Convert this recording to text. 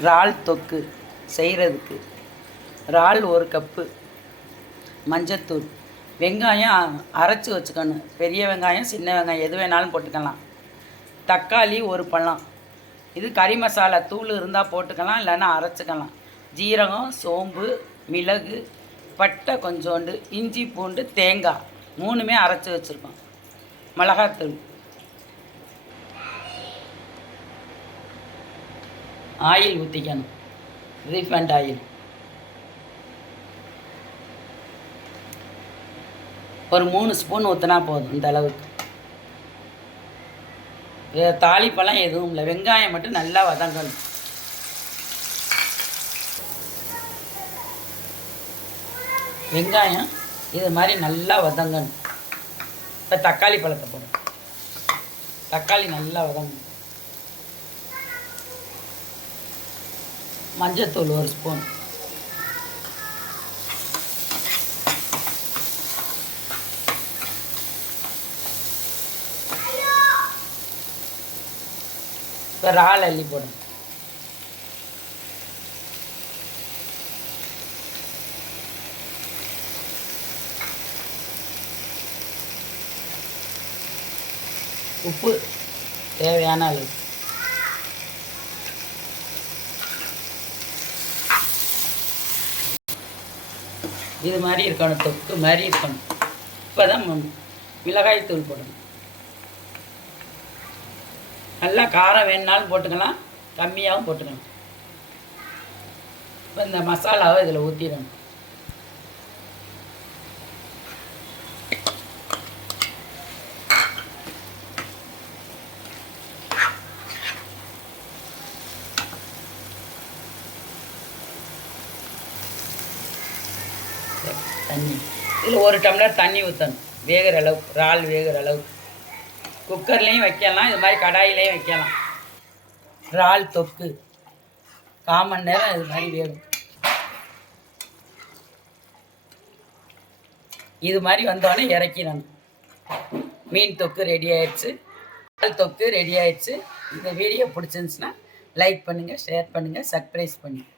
இறால் தொக்கு செய்கிறதுக்கு இறால் 1 கப்பு, மஞ்சத்தூள், வெங்காயம் அரைச்சி வச்சுக்கணும். பெரிய வெங்காயம் சின்ன வெங்காயம் எது வேணாலும் போட்டுக்கலாம். தக்காளி 1 பழம். இது கறி மசாலா தூள் இருந்தால் போட்டுக்கலாம், இல்லைன்னா அரைச்சிக்கலாம். ஜீரகம், சோம்பு, மிளகு, பட்டை கொஞ்சோண்டு, இஞ்சி பூண்டு, தேங்காய் 3மே அரைச்சி வச்சுருக்கோம். மிளகாத்தூள், ஆயில் ஊற்றிக்கணும். ரீஃபண்ட் ஆயில் ஒரு 3 ஸ்பூன் ஊற்றினா போதும். இந்த அளவுக்கு தாளிப்பெல்லாம் எதுவும் இல்லை. வெங்காயம் மட்டும் நல்லா வதங்கணும். வெங்காயம் இது மாதிரி நல்லா வதங்கணும். இப்போ தக்காளி பழத்தை போடும். தக்காளி நல்லா வதங்கணும். மஞ்சத்தூள் 1 ஸ்பூன், இப்போ இறால் அள்ளி போடும். உப்பு தேவையான அளவு. இது மாதிரி இருக்கணும், தொக்கு மாதிரி இருக்கணும். இப்போ தான் மிளகாய் தூள் போடணும். நல்லா காரம் வேணுனாலும் போட்டுக்கலாம், கம்மியாகவும் போட்டுக்கலாம். இப்போ இந்த மசாலாவை இதில் ஊற்றிடணும். தண்ணி இதில் 1 டம்ளர் தண்ணி ஊற்றணும். வேகிற அளவு, இறால் வேகிற அளவு. குக்கர்லேயும் வைக்கலாம், இது மாதிரி கடாயிலையும் வைக்கலாம். இறால் தொக்கு 1/4 மணி நேரம் இது மாதிரி வேகும். இது மாதிரி வந்தோடனே இறக்கிடணும். மீன் தொக்கு ரெடி ஆயிடுச்சு. இறால் தொக்கு ரெடி ஆயிடுச்சு. இந்த வீடியோ பிடிச்சிருந்துச்சுன்னா லைக் பண்ணுங்கள், ஷேர் பண்ணுங்கள், சப்ஸ்கிரைப் பண்ணுங்கள்.